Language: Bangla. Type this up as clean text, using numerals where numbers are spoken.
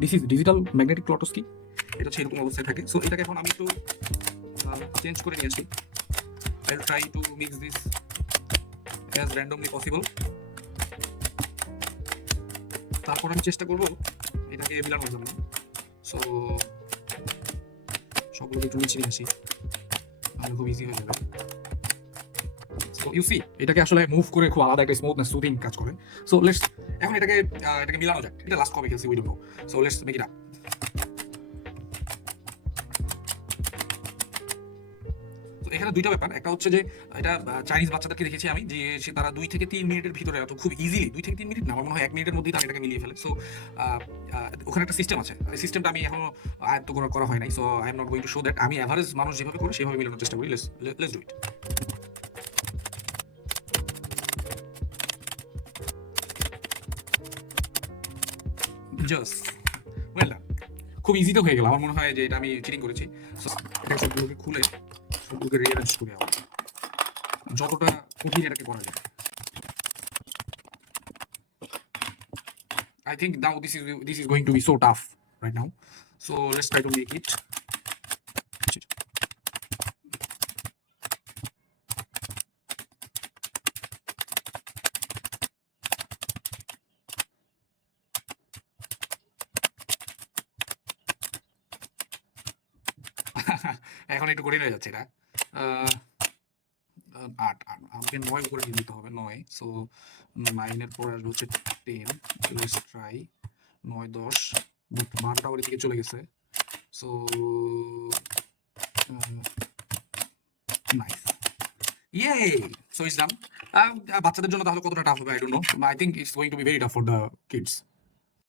This is digital magnetic clots কি, এটা হচ্ছে এরকম অবস্থায় থাকে। সো এটাকে এখন আমি একটু চেঞ্জ করে নিয়ে আসি। I will try to mix this as randomly possible. তারপর আমি চেষ্টা করব এটাকে মিলানোর জন্য। সো সবগুলোকে একটু নিচে নিয়ে আসি, তাহলে খুব ইজি হয়ে যাবে। সো ইউ সি এটাকে আসলে মুভ করে খুব আলাদা একটা স্মুথনেস সুদিং কাজ করে। সো লেটস এখন এটাকে মিলানো যাক। এটা লাস্ট কবে খেলছি we don't know. So let's make it up. তো এখানে দুইটা ব্যাপার, একটা হচ্ছে যে এটা চাইনিজ বাচ্চাদেরকে দেখেছি আমি যে তারা 2 থেকে 3 মিনিটের ভিতরে এত খুব ইজিলি 2 থেকে 3 মিনিট না, আমার মনে হয় 1 মিনিটের মধ্যেই তারা এটাকে মিলিয়ে ফেলে। সো ওখানে একটা সিস্টেম আছে, এই সিস্টেমটা আমি এখনো আয়ত্ত করা হয় নাই। So I am not going to show that. আমি এভারেজ মানুষ যেভাবে করে সেভাবে মিলানোর চেষ্টা করি। Let's do it. Just well done. খুব ইজিতে হয়ে গেল। আমার মনে হয় যে এটা আমি চিটিং করেছি। সো এটা সবগুলোকে খুলে সবগুলোকে রিঅ্যারেঞ্জ করে আবার যতটা কঠিন এটাকে করা যায়। I think now this is going to be so tough right now. So let's try to make it. এখন একটু কঠিন হয়ে যাচ্ছে এটা। আট আট আমাকে 9 উপরে নিয়ে দিতে হবে, 9। সো 9 এর পরে আসবে হচ্ছে 10। লেটস ট্রাই 9 10 12টা ওর দিকে চলে গেছে। সো নাইস, ইয়ে। So it's done. বাচ্চাদের জন্য তাহলে কতটা টাফ হবে I don't know. I think it's going to be very tough for the kids.